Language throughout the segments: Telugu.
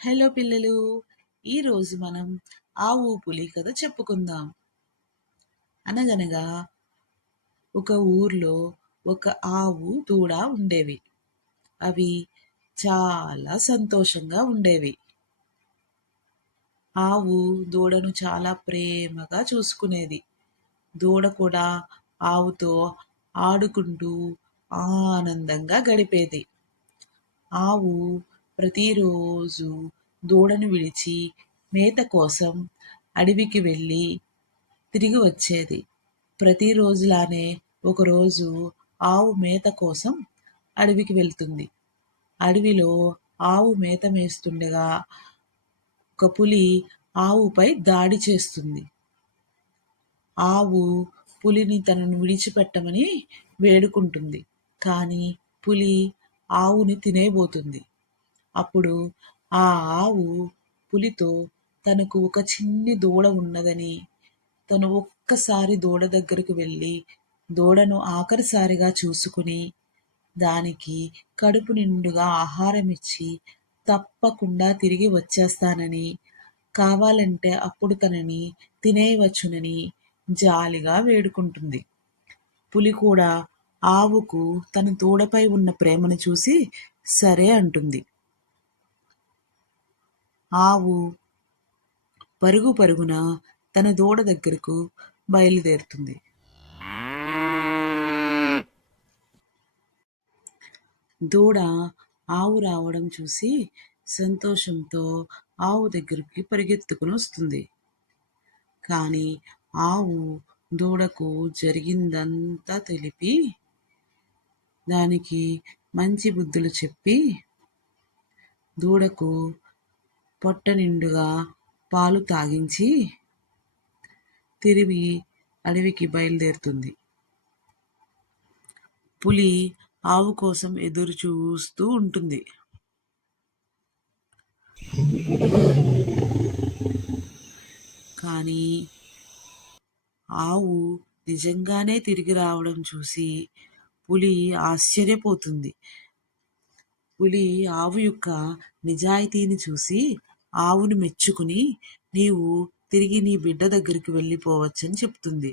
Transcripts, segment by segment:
హలో పిల్లలు, ఈరోజు మనం ఆవు పులి కథ చెప్పుకుందాం. అనగనగా ఒక ఊర్లో ఒక ఆవు దూడ ఉండేవి. అవి చాలా సంతోషంగా ఉండేవి. ఆవు దూడను చాలా ప్రేమగా చూసుకునేది. దూడ కూడా ఆవుతో ఆడుకుంటూ ఆనందంగా గడిపేది. ఆవు ప్రతిరోజు దూడను విడిచి మేత కోసం అడవికి వెళ్ళి తిరిగి వచ్చేది. ప్రతిరోజులానే ఒకరోజు ఆవు మేత కోసం అడవికి వెళ్తుంది. అడవిలో ఆవు మేత మేస్తుండగా ఒక పులి ఆవుపై దాడి చేస్తుంది. ఆవు పులిని తనను విడిచిపెట్టమని వేడుకుంటుంది. కానీ పులి ఆవుని తినేయబోతుంది. అప్పుడు ఆ ఆవు పులితో తనకు ఒక చిన్ని దూడ ఉన్నదని, తను ఒక్కసారి దూడ దగ్గరకు వెళ్ళి దూడను ఆఖరిసారిగా చూసుకుని దానికి కడుపు నిండుగా ఆహారం ఇచ్చి తప్పకుండా తిరిగి వచ్చేస్తానని, కావాలంటే అప్పుడు తనని తినేయవచ్చునని జాలిగా వేడుకుంటుంది. పులి కూడా ఆవుకు తన దూడపై ఉన్న ప్రేమను చూసి సరే అంటుంది. ఆవు పరుగు పరుగున తన దూడ దగ్గరకు బయలుదేరుతుంది. దూడ ఆవు రావడం చూసి సంతోషంతో ఆవు దగ్గరికి పరిగెత్తుకుని వస్తుంది. కానీ ఆవు దూడకు జరిగిందంతా తెలిపి దానికి మంచి బుద్ధులు చెప్పి దూడకు పొట్ట నిండుగా పాలు తాగించి తిరిగి అడవికి బయలుదేరుతుంది. పులి ఆవు కోసం ఎదురు చూస్తూ ఉంటుంది. కానీ ఆవు నిజంగానే తిరిగి రావడం చూసి పులి ఆశ్చర్యపోతుంది. పులి ఆవు యొక్క నిజాయితీని చూసి ఆవును మెచ్చుకుని నీవు తిరిగి నీ బిడ్డ దగ్గరికి వెళ్ళిపోవచ్చని చెప్తుంది.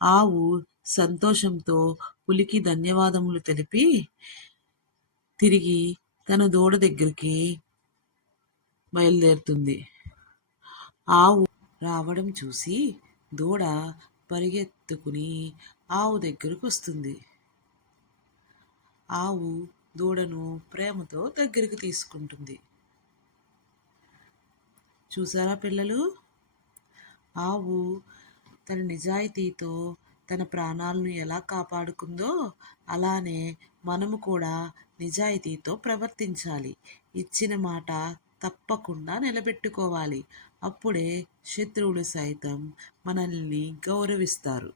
ఆవు సంతోషంతో పులికి ధన్యవాదములు తెలిపి తిరిగి తన దూడ దగ్గరికి బయలుదేరుతుంది. ఆవు రావడం చూసి దూడ పరిగెత్తుకుని ఆవు దగ్గరకు వస్తుంది. ఆవు దూడను ప్రేమతో దగ్గరికి తీసుకుంటుంది. చూసారా పిల్లలు, ఆవు తన నిజాయితీతో తన ప్రాణాలను ఎలా కాపాడుకుందో అలానే మనము కూడా నిజాయితీతో ప్రవర్తించాలి. ఇచ్చిన మాట తప్పకుండా నిలబెట్టుకోవాలి. అప్పుడే శత్రువులు సైతం మనల్ని గౌరవిస్తారు.